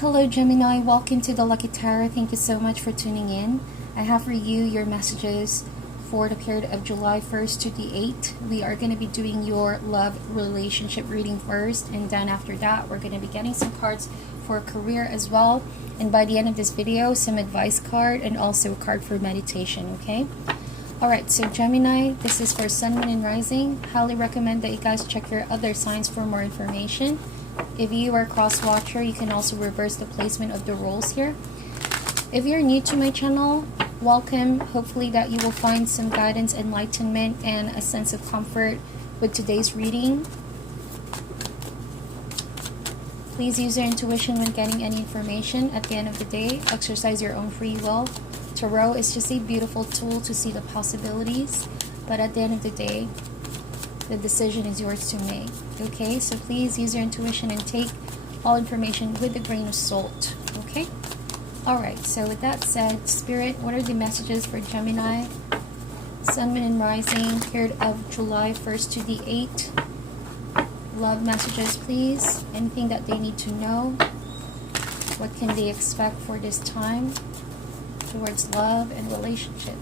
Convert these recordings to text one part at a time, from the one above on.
Hello Gemini, welcome to the Lucky Tarot. Thank you so much for tuning in. I have for you your messages for the period of July 1st to the 8th. We are going to be doing your love relationship reading first, and then after that we're going to be getting some cards for career as well. And by the end of this video, some advice card and also a card for meditation, okay? Alright, so Gemini, this is for Sun, Moon, and Rising. Highly recommend that you guys check your other signs for more information. If you are a cross-watcher, you can also reverse the placement of the roles here. If you're new to my channel, welcome. Hopefully that you will find some guidance, enlightenment, and a sense of comfort with today's reading. Please use your intuition when getting any information. At the end of the day, exercise your own free will. Tarot is just a beautiful tool to see the possibilities, but at the end of the day, the decision is yours to make. Okay, so please use your intuition and take all information with a grain of salt. Okay, alright, so with that said, Spirit, what are the messages for Gemini, Sun, Moon, and Rising, period of July 1st to the 8th? Love messages, please. Anything that they need to know. What can they expect for this time towards love and relationship?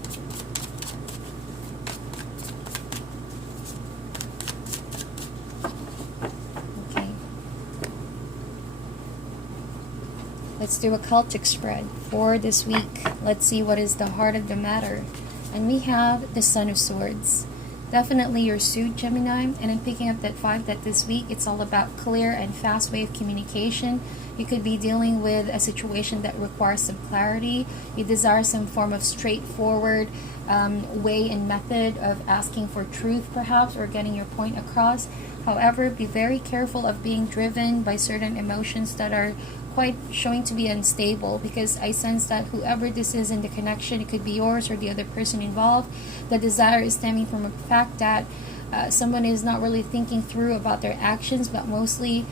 Let's do a Celtic spread for this week. Let's see what is the heart of the matter. And we have the Son of Swords. Definitely your suit, Gemini. And I'm picking up that fact that this week it's all about clear and fast way of communication. You could be dealing with a situation that requires some clarity. You desire some form of straightforward way and method of asking for truth, perhaps, or getting your point across. However, be very careful of being driven by certain emotions that are quite showing to be unstable, because I sense that whoever this is in the connection, it could be yours or the other person involved, the desire is stemming from a fact that someone is not really thinking through about their actions, but mostly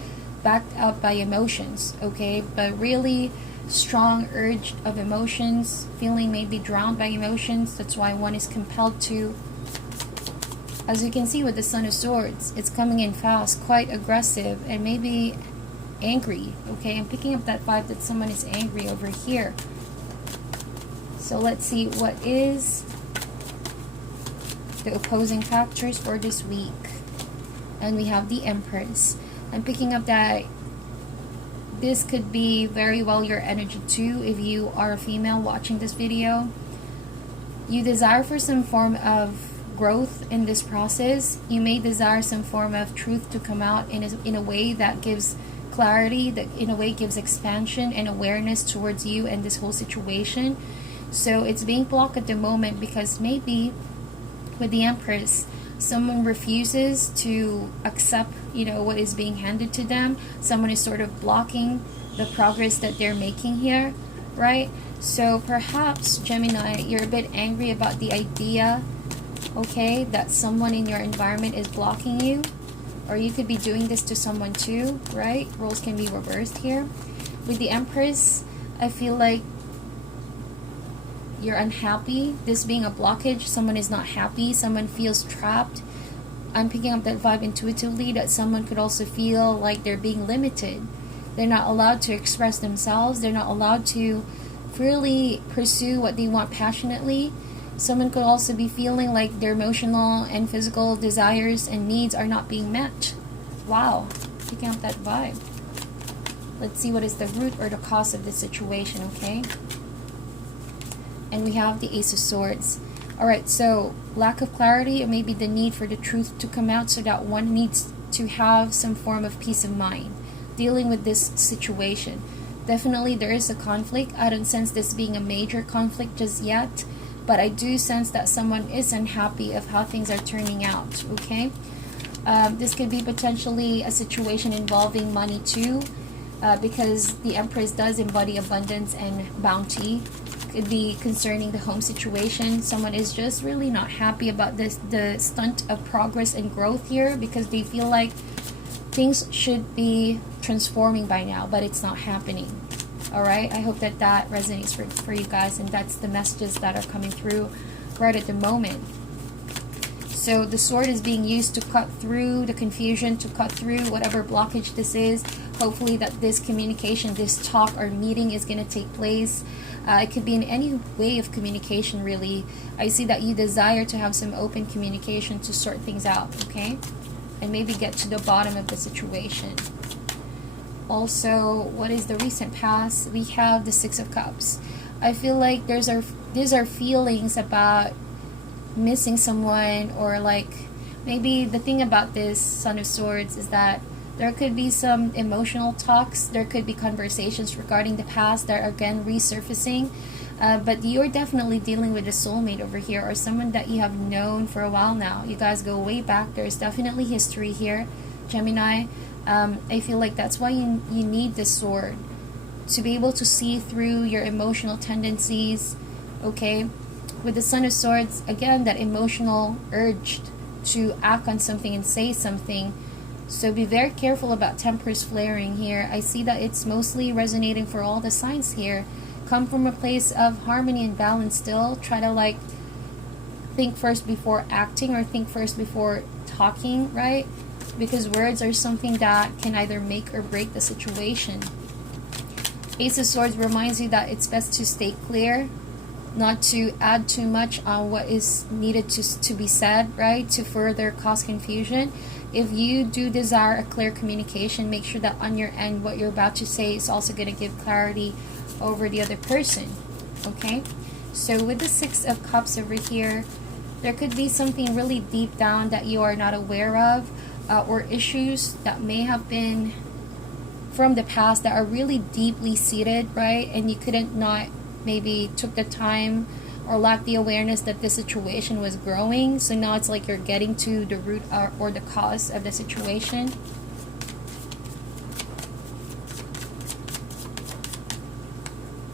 backed up by emotions, okay? But really strong urge of emotions, feeling maybe drowned by emotions. That's why one is compelled to, as you can see with the Son of Swords, it's coming in fast, quite aggressive, and maybe angry. Okay, I'm picking up that vibe that someone is angry over here. So let's see what is the opposing factors for this week. And we have the Empress. I'm picking up that this could be very well your energy too if you are a female watching this video. You desire for some form of growth in this process. You may desire some form of truth to come out in a way that gives clarity, that in a way gives expansion and awareness towards you and this whole situation. So it's being blocked at the moment because maybe with the Empress, someone refuses to accept, what is being handed to them. Someone is sort of blocking the progress that they're making here, right? So perhaps, Gemini, you're a bit angry about the idea, okay, that someone in your environment is blocking you. Or you could be doing this to someone too, right? Roles can be reversed here. With the Empress, I feel like you're unhappy. This being a blockage, someone is not happy. Someone feels trapped. I'm picking up that vibe intuitively that someone could also feel like they're being limited. They're not allowed to express themselves. They're not allowed to freely pursue what they want passionately. Someone could also be feeling like their emotional and physical desires and needs are not being met. Wow, picking up that vibe. Let's see what is the root or the cause of this situation, okay? And we have the Ace of Swords. Alright, so lack of clarity, or maybe the need for the truth to come out, so that one needs to have some form of peace of mind dealing with this situation. Definitely there is a conflict. I don't sense this being a major conflict just yet, but I do sense that someone is unhappy of how things are turning out, okay? This could be potentially a situation involving money too, because the Empress does embody abundance and bounty. Could be concerning the home situation. Someone is just really not happy about the stunt of progress and growth here, because they feel like things should be transforming by now, but it's not happening. Alright, I hope that that resonates for you guys, and that's the messages that are coming through right at the moment. So the sword is being used to cut through the confusion, to cut through whatever blockage this is, Hopefully that this communication, this talk or meeting is going to take place. It could be in any way of communication, really. I see that you desire to have some open communication to sort things out, okay? And maybe get to the bottom of the situation. Also, what is the recent past? We have the Six of Cups. I feel like these are feelings about missing someone, or like maybe the thing about this Son of Swords is that there could be some emotional talks. There could be conversations regarding the past that are again resurfacing. But you're definitely dealing with a soulmate over here, or someone that you have known for a while now. You guys go way back. There's definitely history here, Gemini. I feel like that's why you need this sword, to be able to see through your emotional tendencies, okay? With the Son of Swords, again, that emotional urge to act on something and say something. So be very careful about tempers flaring here. I see that it's mostly resonating for all the signs here. Come from a place of harmony and balance still. Try to like think first before acting, or think first before talking, right? Because words are something that can either make or break the situation. Ace of Swords reminds you that it's best to stay clear, not to add too much on what is needed to be said, right? To further cause confusion. If you do desire a clear communication, make sure that on your end what you're about to say is also going to give clarity over the other person, okay? So with the Six of Cups over here, there could be something really deep down that you are not aware of, or issues that may have been from the past that are really deeply seated, right? And you couldn't not maybe took the time or lack the awareness that the situation was growing. So now it's like you're getting to the root or the cause of the situation.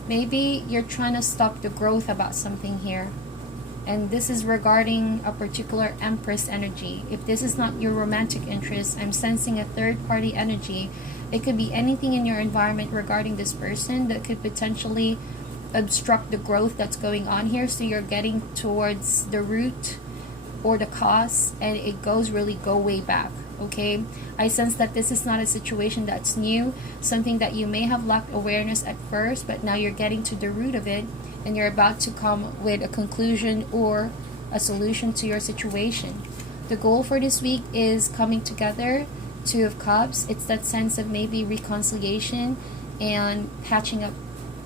Maybe you're trying to stop the growth about something here. And this is regarding a particular Empress energy. If this is not your romantic interest, I'm sensing a third party energy. It could be anything in your environment regarding this person that could potentially obstruct the growth that's going on here. So you're getting towards the root or the cause, and it goes really go way back, okay? I sense that this is not a situation that's new, something that you may have lacked awareness at first, but now you're getting to the root of it, and you're about to come with a conclusion or a solution to your situation. The goal for this week is coming together. Two of Cups. It's that sense of maybe reconciliation and patching up,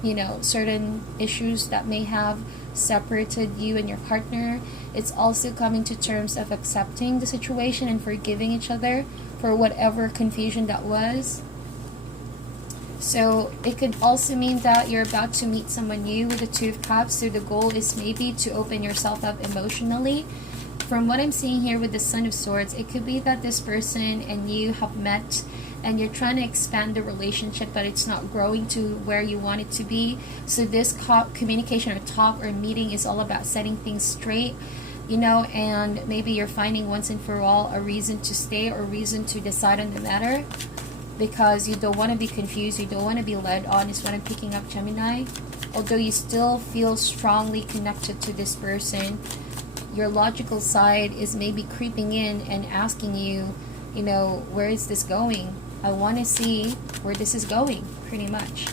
you know, certain issues that may have separated you and your partner. It's also coming to terms of accepting the situation and forgiving each other for whatever confusion that was. So it could also mean that you're about to meet someone new with the Two of Cups. So the goal is maybe to open yourself up emotionally. From what I'm seeing here with the Son of Swords, it could be that this person and you have met and you're trying to expand the relationship, but it's not growing to where you want it to be. So this communication or talk or meeting is all about setting things straight, you know, and maybe you're finding once and for all a reason to stay or reason to decide on the matter, because you don't want to be confused, you don't want to be led on, is what I'm picking up, Gemini. Although you still feel strongly connected to this person, your logical side is maybe creeping in and asking you, you know, where is this going? I want to see where this is going, pretty much.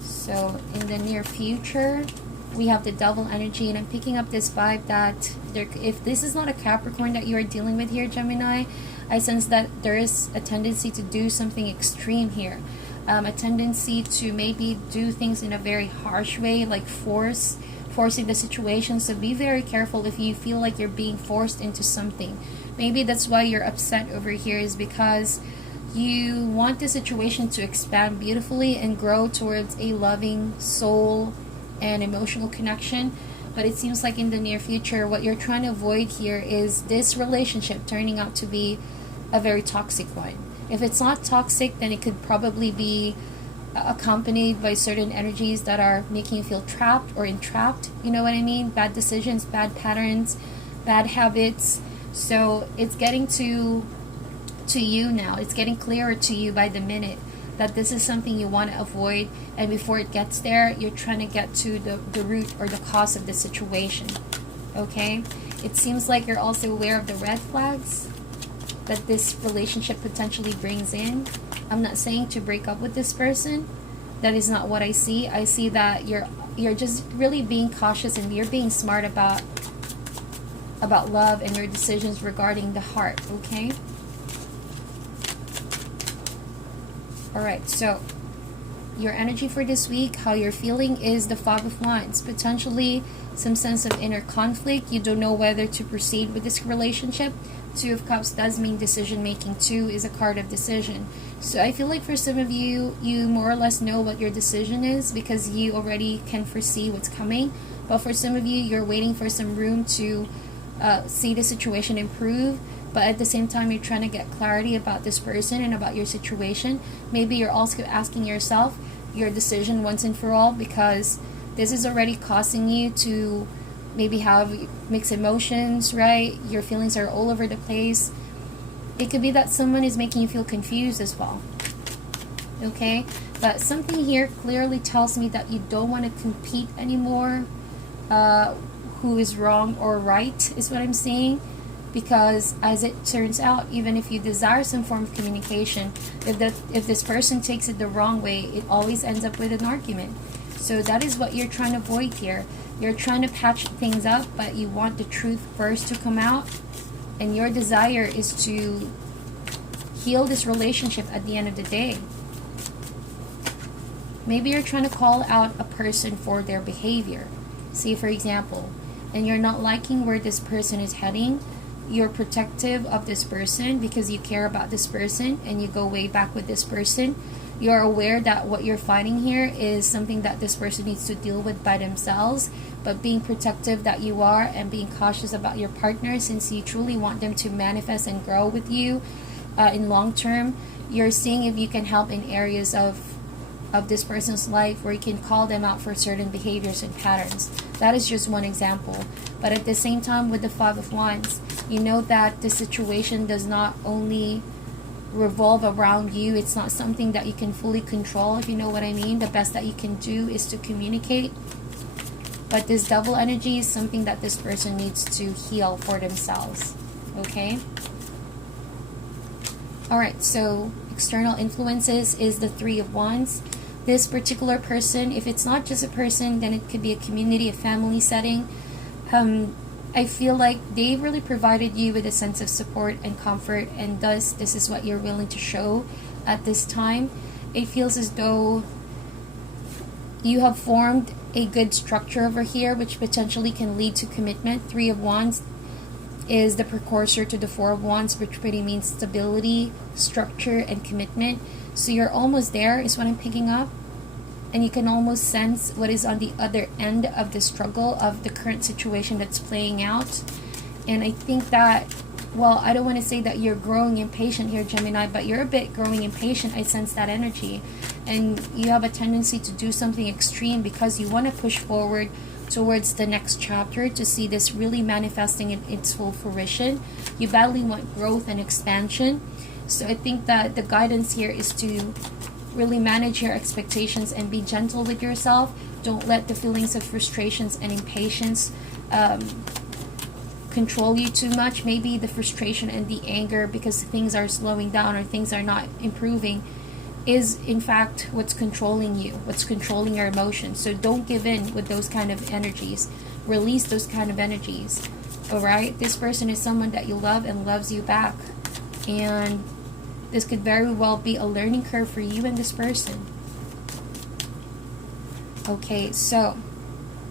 So in the near future, we have the Devil energy, and I'm picking up this vibe that if this is not a Capricorn that you are dealing with here, Gemini, I sense that there is a tendency to do something extreme here. A tendency to maybe do things in a very harsh way, like forcing the situation. So be very careful if you feel like you're being forced into something. Maybe that's why you're upset over here, is because you want the situation to expand beautifully and grow towards a loving soul and emotional connection. But it seems like in the near future, what you're trying to avoid here is this relationship turning out to be a very toxic one. If it's not toxic, then it could probably be accompanied by certain energies that are making you feel trapped or entrapped. You know what I mean? Bad decisions, bad patterns, bad habits. So it's getting to you now. It's getting clearer to you by the minute that this is something you want to avoid. And before it gets there, you're trying to get to the root or the cause of the situation. Okay? It seems like you're also aware of the red flags that this relationship potentially brings in. I'm not saying to break up with this person. That is not what I see. I see that you're just really being cautious and you're being smart about love and your decisions regarding the heart, okay? Alright, so your energy for this week, how you're feeling, is the Five of Wands. Potentially some sense of inner conflict. You don't know whether to proceed with this relationship. Two of Cups does mean decision making. Two is a card of decision. So I feel like for some of you, you more or less know what your decision is because you already can foresee what's coming. But for some of you, you're waiting for some room to see the situation improve. But at the same time, you're trying to get clarity about this person and about your situation. Maybe you're also asking yourself your decision once and for all, because this is already causing you to maybe have mixed emotions, right? Your feelings are all over the place. It could be that someone is making you feel confused as well, okay? But something here clearly tells me that you don't want to compete anymore. Who is wrong or right is what I'm seeing. Because as it turns out, even if you desire some form of communication, if this person takes it the wrong way, it always ends up with an argument. So that is what you're trying to avoid here. You're trying to patch things up, but you want the truth first to come out. And your desire is to heal this relationship at the end of the day. Maybe you're trying to call out a person for their behavior. Say, for example, and you're not liking where this person is heading. You're protective of this person because you care about this person and you go way back with this person. You're aware that what you're fighting here is something that this person needs to deal with by themselves, but being protective that you are and being cautious about your partner, since you truly want them to manifest and grow with you in long term, you're seeing if you can help in areas of this person's life where you can call them out for certain behaviors and patterns. That is just one example. But at the same time, with the Five of Wands, you know that the situation does not only revolve around you. It's not something that you can fully control, if you know what I mean. The best that you can do is to communicate. But this double energy is something that this person needs to heal for themselves. Okay? Alright, so external influences is the Three of Wands. This particular person, if it's not just a person, then it could be a community, a family setting. I feel like they really provided you with a sense of support and comfort, and thus this is what you're willing to show at this time. It feels as though you have formed a good structure over here, which potentially can lead to commitment. Three of Wands is the precursor to the Four of Wands, which pretty means stability, structure, and commitment. So you're almost there is what I'm picking up. And you can almost sense what is on the other end of the struggle of the current situation that's playing out. And I think that, well, I don't want to say that you're growing impatient here, Gemini, but you're a bit growing impatient. I sense that energy. And you have a tendency to do something extreme because you want to push forward towards the next chapter to see this really manifesting in its full fruition. You badly want growth and expansion. So I think that the guidance here is to really manage your expectations and be gentle with yourself. Don't let the feelings of frustrations and impatience control you too much. Maybe the frustration and the anger because things are slowing down or things are not improving is in fact what's controlling you, what's controlling your emotions. So don't give in with those kind of energies. Release those kind of energies. Alright? This person is someone that you love and loves you back. And this could very well be a learning curve for you and this person. Okay, so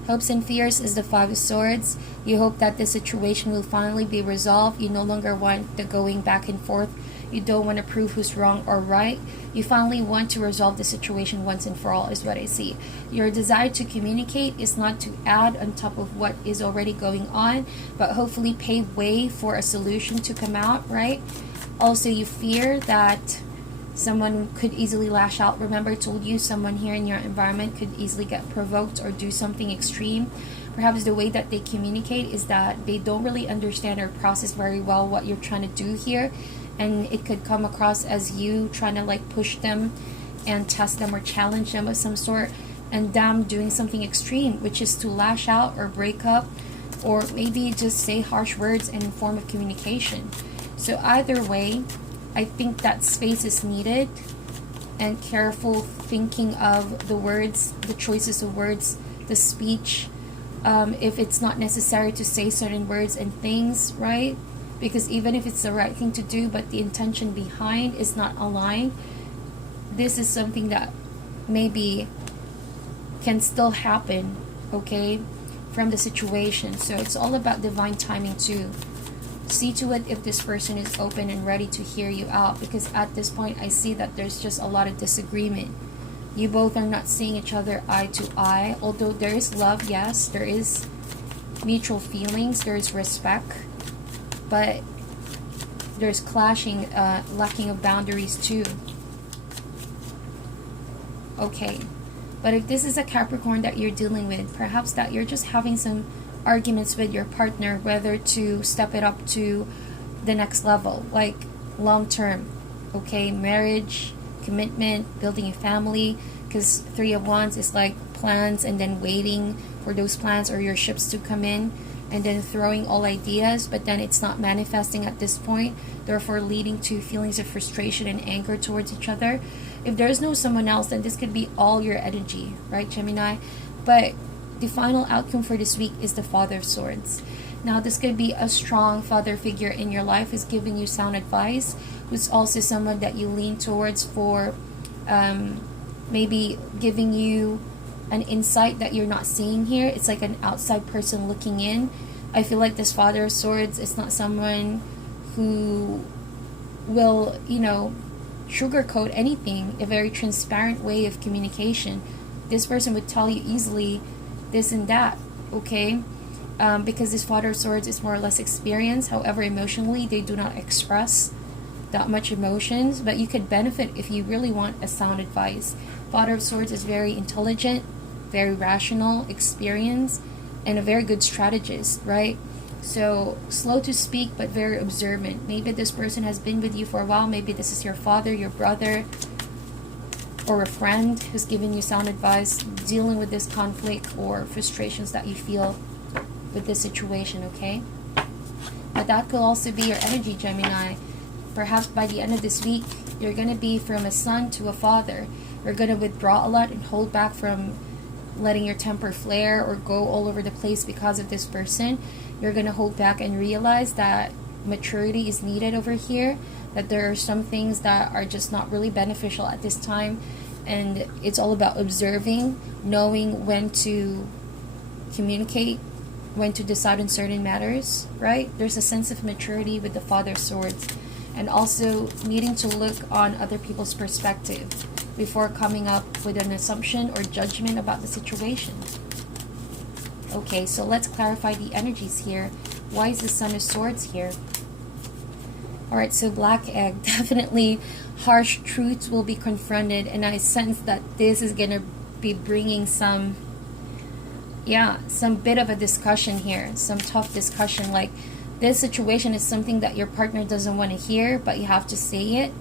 hopes and fears is the Five of Swords. You hope that the situation will finally be resolved. You no longer want the going back and forth. You don't want to prove who's wrong or right. You finally want to resolve the situation once and for all is what I see. Your desire to communicate is not to add on top of what is already going on, but hopefully pave way for a solution to come out, right? Also, you fear that someone could easily lash out. Remember, I told you someone here in your environment could easily get provoked or do something extreme. Perhaps the way that they communicate is that they don't really understand or process very well what you're trying to do here. And it could come across as you trying to like push them and test them or challenge them of some sort. And them doing something extreme, which is to lash out or break up or maybe just say harsh words in form of communication. So either way, I think that space is needed and careful thinking of the words, the choices of words, the speech, if it's not necessary to say certain words and things, right? Because even if it's the right thing to do, but the intention behind is not aligned, this is something that maybe can still happen, okay, from the situation. So it's all about divine timing too. See to it if this person is open and ready to hear you out, because at this point I see that there's just a lot of disagreement. You both are not seeing each other eye to eye, although there is love, yes, there is mutual feelings, there is respect, but there's clashing, lacking of boundaries too. Okay, but if this is a Capricorn that you're dealing with, perhaps that you're just having some arguments with your partner, whether to step it up to the next level, like long term, okay, marriage, commitment, building a family, because Three of Wands is like plans and then waiting for those plans or your ships to come in, and then throwing all ideas, but then it's not manifesting at this point, therefore leading to feelings of frustration and anger towards each other. If there's no someone else, then this could be all your energy, right, Gemini? But the final outcome for this week is the Father of Swords. Now, this could be a strong father figure in your life who's giving you sound advice, who's also someone that you lean towards for maybe giving you an insight that you're not seeing here. It's like an outside person looking in. I feel like this Father of Swords is not someone who will, you know, sugarcoat anything. A very transparent way of communication. This person would tell you easily this and that, okay? Because this Father of Swords is more or less experienced. However, emotionally, they do not express that much emotions, but you could benefit if you really want a sound advice. Father of Swords is very intelligent, very rational, experienced, and a very good strategist, right? So slow to speak, but very observant. Maybe this person has been with you for a while. Maybe this is your father, your brother, or a friend who's giving you sound advice, dealing with this conflict or frustrations that you feel with this situation, okay? But that could also be your energy, Gemini. Perhaps by the end of this week, you're going to be from a son to a father. You're going to withdraw a lot and hold back from letting your temper flare or go all over the place because of this person. You're going to hold back and realize that maturity is needed over here, that there are some things that are just not really beneficial at this time, and it's all about observing, knowing when to communicate, when to decide on certain matters, right? There's a sense of maturity with the Father of Swords, and also needing to look on other people's perspective before coming up with an assumption or judgment about the situation. Okay, so let's clarify the energies here. Why is the Son of Swords here? Alright, so Black Egg, definitely harsh truths will be confronted, and I sense that this is going to be bringing some bit of a discussion here, some tough discussion, like this situation is something that your partner doesn't want to hear, but you have to say it.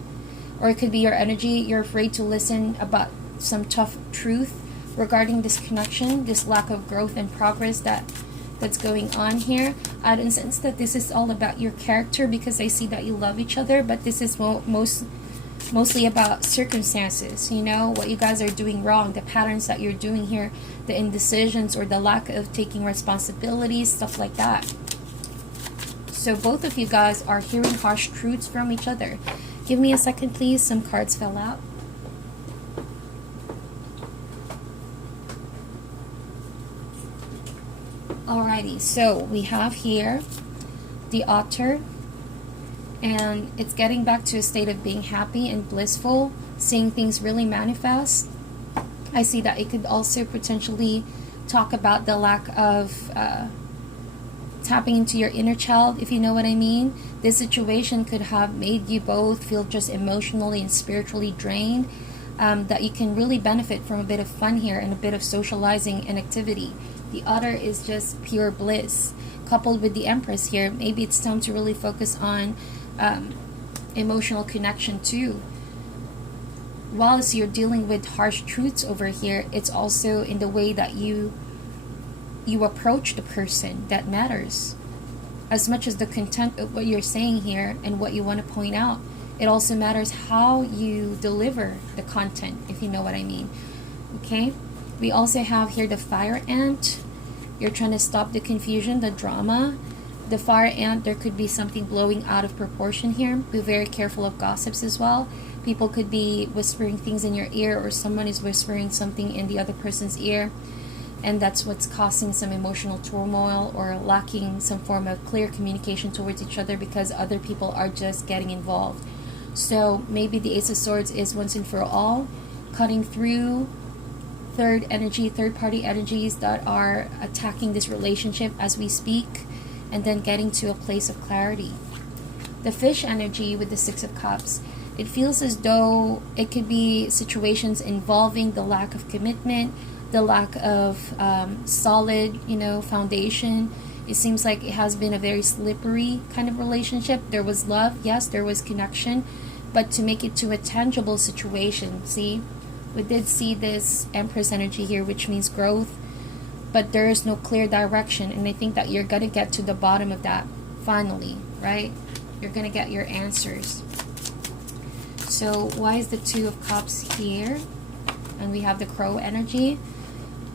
Or it could be your energy, you're afraid to listen about some tough truth regarding this connection, this lack of growth and progress that's going on here. I don't sense that this is all about your character, because I see that you love each other, but this is mostly about circumstances, you know, what you guys are doing wrong, the patterns that you're doing here, the indecisions or the lack of taking responsibilities, stuff like that. So both of you guys are hearing harsh truths from each other. Give me a second, please. Some cards fell out. Alrighty, so we have here the Otter, and it's getting back to a state of being happy and blissful, seeing things really manifest. I see that it could also potentially talk about the lack of tapping into your inner child, if you know what I mean. This situation could have made you both feel just emotionally and spiritually drained, that you can really benefit from a bit of fun here and a bit of socializing and activity. The Otter is just pure bliss. Coupled with the Empress here, maybe it's time to really focus on emotional connection too. Whilst you're dealing with harsh truths over here, it's also in the way that you approach the person that matters. As much as the content of what you're saying here and what you want to point out, It also matters how you deliver the content, if you know what I mean. Okay, we also have here the fire ant. You're trying to stop the confusion, the drama. The fire ant, there could be something blowing out of proportion here. Be very careful of gossips as well. People could be whispering things in your ear, or someone is whispering something in the other person's ear, and that's what's causing some emotional turmoil or lacking some form of clear communication towards each other, because other people are just getting involved. So maybe the Ace of Swords is once and for all cutting through third party energies that are attacking this relationship as we speak, and then getting to a place of clarity. The fish energy with the Six of Cups, it feels as though it could be situations involving the lack of commitment, the lack of solid, foundation. It seems like it has been a very slippery kind of relationship. There was love, yes, there was connection, but to make it to a tangible situation, see, we did see this Empress energy here, which means growth, but there is no clear direction, and I think that you're going to get to the bottom of that finally, right? You're going to get your answers. So why is the Two of Cups here? And we have the Crow energy.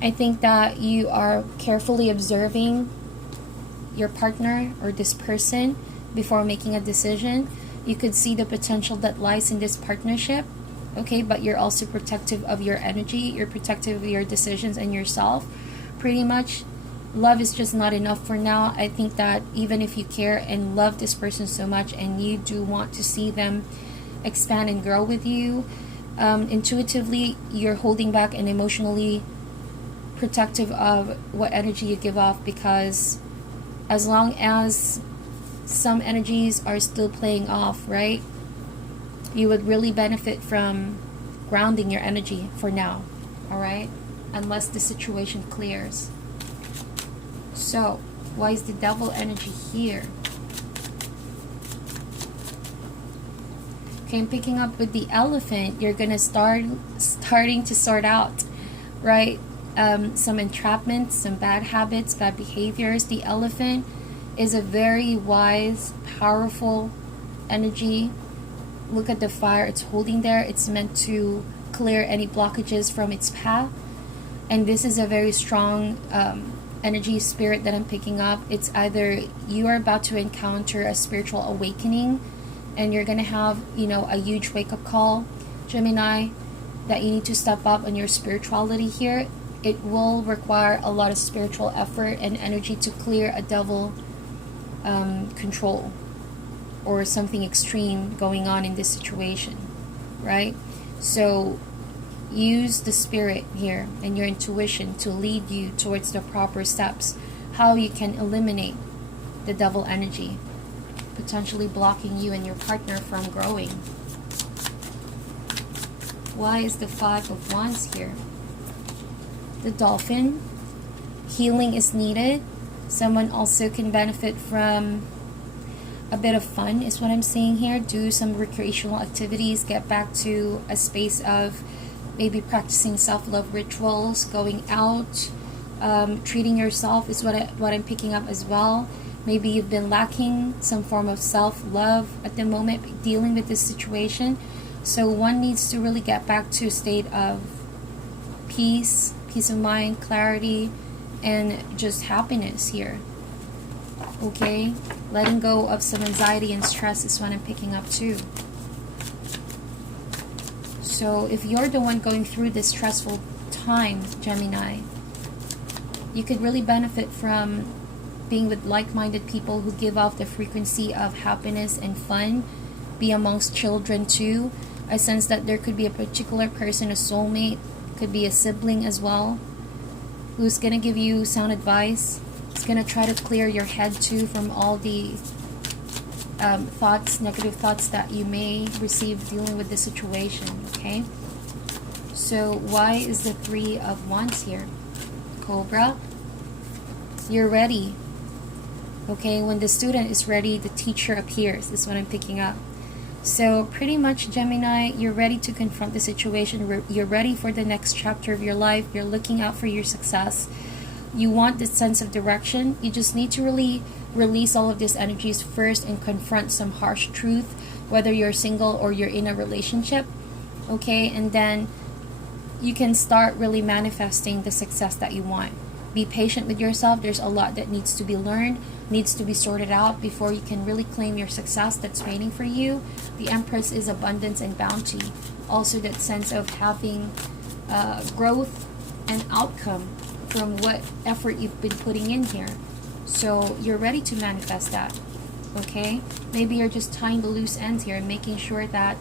I think that you are carefully observing your partner or this person before making a decision. You could see the potential that lies in this partnership, okay? But you're also protective of your energy. You're protective of your decisions and yourself. Pretty much, love is just not enough for now. I think that even if you care and love this person so much, and you do want to see them expand and grow with you, intuitively you're holding back and emotionally protective of what energy you give off, because as long as some energies are still playing off, right, you would really benefit from grounding your energy for now, all right, unless the situation clears. So why is the Devil energy here? Okay, I'm picking up with the Elephant. You're gonna starting to sort out, right, some entrapments, some bad habits, bad behaviors. The Elephant is a very wise, powerful energy. Look at the fire it's holding there. It's meant to clear any blockages from its path, and this is a very strong energy spirit that I'm picking up. It's either you are about to encounter a spiritual awakening, and you're gonna have, a huge wake-up call, Gemini, that you need to step up on your spirituality here. It will require a lot of spiritual effort and energy to clear a devil control or something extreme going on in this situation, right? So use the spirit here and your intuition to lead you towards the proper steps, how you can eliminate the devil energy, potentially blocking you and your partner from growing. Why is the Five of Wands here? The Dolphin. Healing is needed. Someone also can benefit from a bit of fun is what I'm seeing here. Do some recreational activities. Get back to a space of maybe practicing self-love rituals, going out, treating yourself is what I'm picking up as well. Maybe you've been lacking some form of self-love at the moment, dealing with this situation. So one needs to really get back to a state of peace of mind, clarity, and just happiness here. Okay? Letting go of some anxiety and stress is what I'm picking up too. So if you're the one going through this stressful time, Gemini, you could really benefit from being with like-minded people who give off the frequency of happiness and fun. Be amongst children too. I sense that there could be a particular person, a soulmate, could be a sibling as well, who's going to give you sound advice. It's going to try to clear your head too from all the negative thoughts that you may receive dealing with the situation, okay? So why is the Three of Wands here? Cobra, you're ready. Okay, when the student is ready, the teacher appears. This is what I'm picking up. So pretty much, Gemini, you're ready to confront the situation. You're ready for the next chapter of your life. You're looking out for your success. You want this sense of direction. You just need to really release all of these energies first and confront some harsh truth whether you're single or you're in a relationship. Okay, and then you can start really manifesting the success that you want. Be patient with yourself. There's a lot that needs to be learned, needs to be sorted out before you can really claim your success that's waiting for you. The Empress is abundance and bounty. Also that sense of having growth and outcome from what effort you've been putting in here. So you're ready to manifest that. Okay, maybe you're just tying the loose ends here and making sure that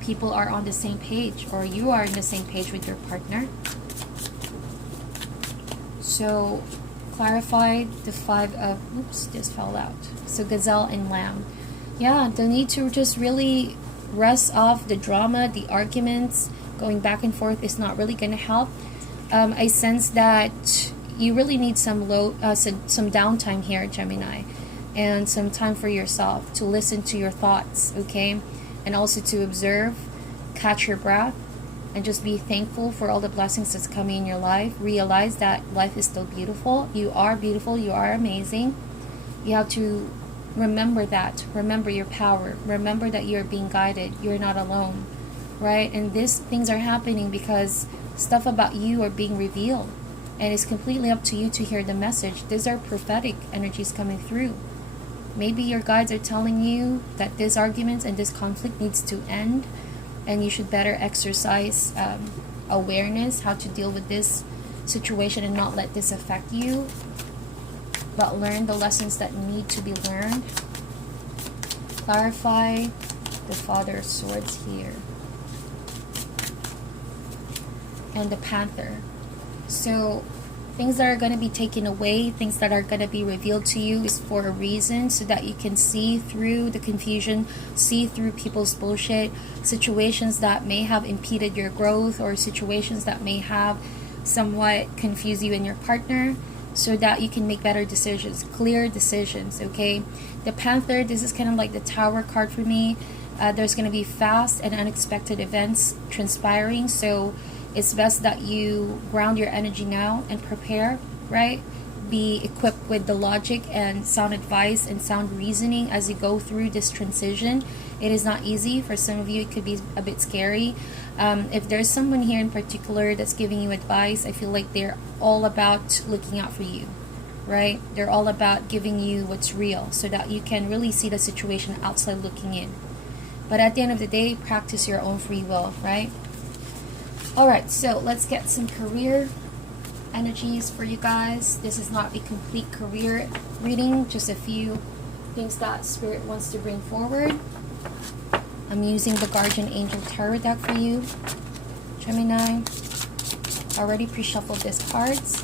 people are on the same page, or you are on the same page with your partner. So clarify the 5 of, oops, this fell out. So Gazelle and Lamb. Yeah, the need to just really rest off the drama, the arguments, going back and forth is not really going to help. I sense that you really need some downtime here, Gemini, and some time for yourself to listen to your thoughts, okay? And also to observe, catch your breath, and just be thankful for all the blessings that's coming in your life. Realize that life is still beautiful. You are beautiful. You are amazing. You have to remember that. Remember your power. Remember that you're being guided. You're not alone, right? And these things are happening because stuff about you are being revealed. And it's completely up to you to hear the message. These are prophetic energies coming through. Maybe your guides are telling you that this argument and this conflict needs to end, and you should better exercise awareness, how to deal with this situation and not let this affect you, but learn the lessons that need to be learned. Clarify the Father of Swords here. And the Panther. So things that are going to be taken away, things that are going to be revealed to you is for a reason, so that you can see through the confusion, see through people's bullshit, situations that may have impeded your growth, or situations that may have somewhat confused you and your partner, so that you can make better decisions, clear decisions, okay? The Panther, this is kind of like the Tower card for me. There's going to be fast and unexpected events transpiring, so it's best that you ground your energy now and prepare, right? Be equipped with the logic and sound advice and sound reasoning as you go through this transition. It is not easy. For some of you, it could be a bit scary. If there's someone here in particular that's giving you advice, I feel like they're all about looking out for you, right? They're all about giving you what's real so that you can really see the situation outside looking in. But at the end of the day, practice your own free will, right? Alright, so let's get some career energies for you guys. This is not a complete career reading, just a few things that Spirit wants to bring forward. I'm using the Guardian Angel Tarot deck for you, Gemini. Already pre-shuffled these cards.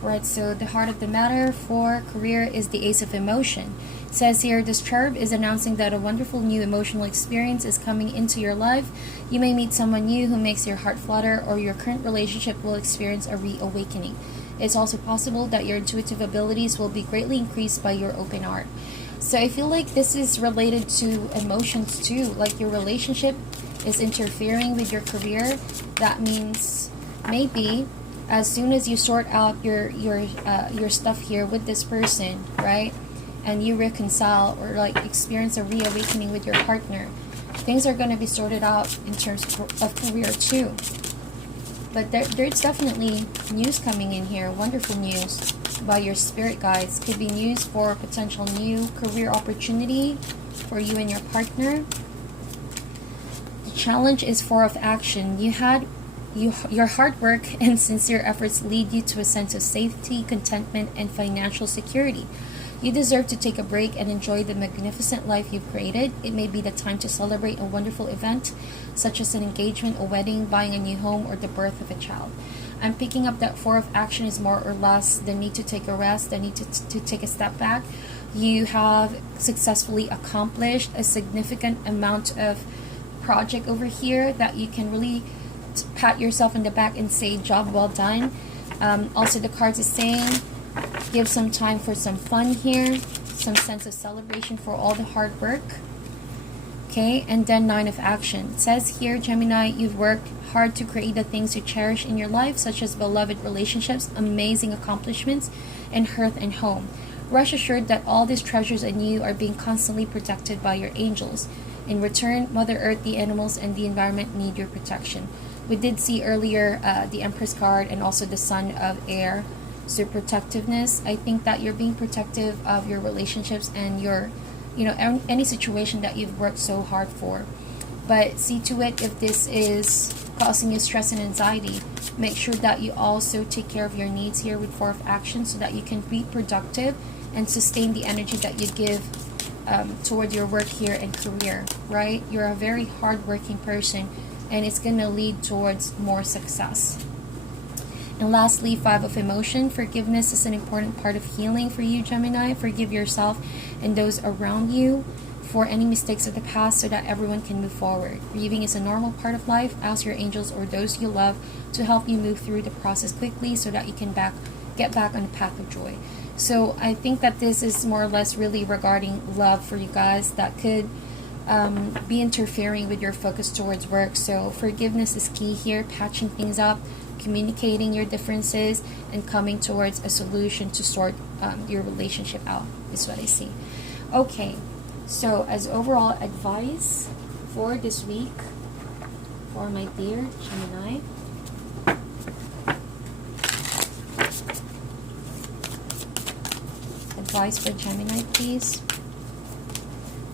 Right, so the heart of the matter for career is the Ace of Emotion. It says here, this cherub is announcing that a wonderful new emotional experience is coming into your life. You may meet someone new who makes your heart flutter, or your current relationship will experience a reawakening. It's also possible that your intuitive abilities will be greatly increased by your open heart. So I feel like this is related to emotions too, like your relationship is interfering with your career. That means maybe as soon as you sort out your stuff here with this person, right, and you reconcile or like experience a reawakening with your partner, things are going to be sorted out in terms of career too. But there's definitely news coming in here, wonderful news by your spirit guides. Could be news for potential new career opportunity for you and your partner. The challenge is 4 of action. Your hard work and sincere efforts lead you to a sense of safety, contentment, and financial security. You deserve to take a break and enjoy the magnificent life you've created. It may be the time to celebrate a wonderful event, such as an engagement, a wedding, buying a new home, or the birth of a child. I'm picking up that 4 of action is more or less the need to take a rest, the need to take a step back. You have successfully accomplished a significant amount of project over here that you can really pat yourself in the back and say, job well done. Also, the cards is saying, give some time for some fun here, some sense of celebration for all the hard work. Okay, and then 9 of action. It says here, Gemini, you've worked hard to create the things you cherish in your life, such as beloved relationships, amazing accomplishments, and hearth and home. Rest assured that all these treasures and you are being constantly protected by your angels. In return, Mother Earth, the animals, and the environment need your protection. We did see earlier the Empress card and also the Son of Air. So protectiveness, I think that you're being protective of your relationships and your, any situation that you've worked so hard for. But see to it, if this is causing you stress and anxiety, make sure that you also take care of your needs here with 4 of Action so that you can be productive and sustain the energy that you give toward your work here and career, right? You're a very hardworking person and it's going to lead towards more success. And lastly, 5 of Emotion. Forgiveness is an important part of healing for you, Gemini. Forgive yourself and those around you for any mistakes of the past so that everyone can move forward. Grieving is a normal part of life. Ask your angels or those you love to help you move through the process quickly so that you can get back on the path of joy. So I think that this is more or less really regarding love for you guys that could be interfering with your focus towards work. So forgiveness is key here, patching things up, communicating your differences, and coming towards a solution to sort your relationship out is what I see. Okay, so as overall advice for this week for my dear Gemini, advice for Gemini, please.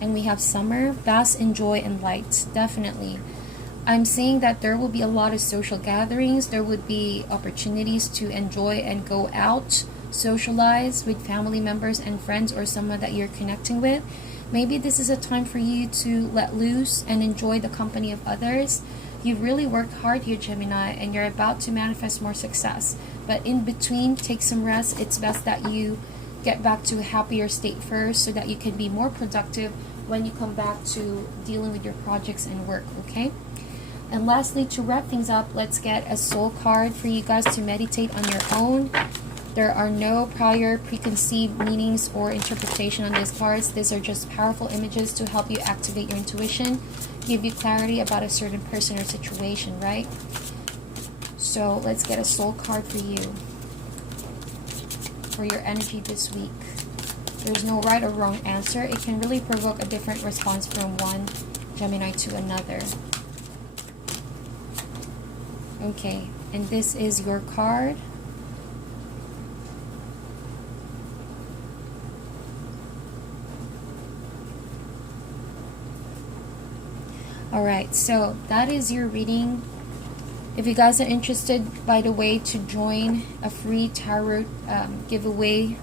And we have Summer. Bask in joy and light. Definitely. I'm seeing that there will be a lot of social gatherings. There would be opportunities to enjoy and go out, socialize with family members and friends or someone that you're connecting with. Maybe this is a time for you to let loose and enjoy the company of others. You've really worked hard here, Gemini, and you're about to manifest more success. But in between, take some rest. It's best that you get back to a happier state first so that you can be more productive when you come back to dealing with your projects and work, okay? And lastly, to wrap things up, let's get a soul card for you guys to meditate on your own. There are no prior preconceived meanings or interpretation on these cards. These are just powerful images to help you activate your intuition, give you clarity about a certain person or situation, right? So let's get a soul card for you, for your energy this week. There's no right or wrong answer. It can really provoke a different response from one Gemini to another. Okay, and this is your card. Alright, so that is your reading. If you guys are interested, by the way, to join a free tarot giveaway,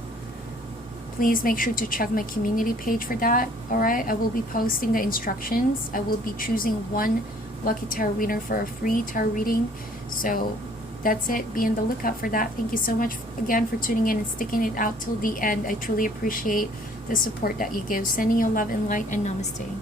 please make sure to check my community page for that. Alright, I will be posting the instructions. I will be choosing one lucky tarot reader for a free tarot reading. So that's it. Be on the lookout for that. Thank you so much again for tuning in and sticking it out till the end. I truly appreciate the support that you give. Sending you love and light, and namaste.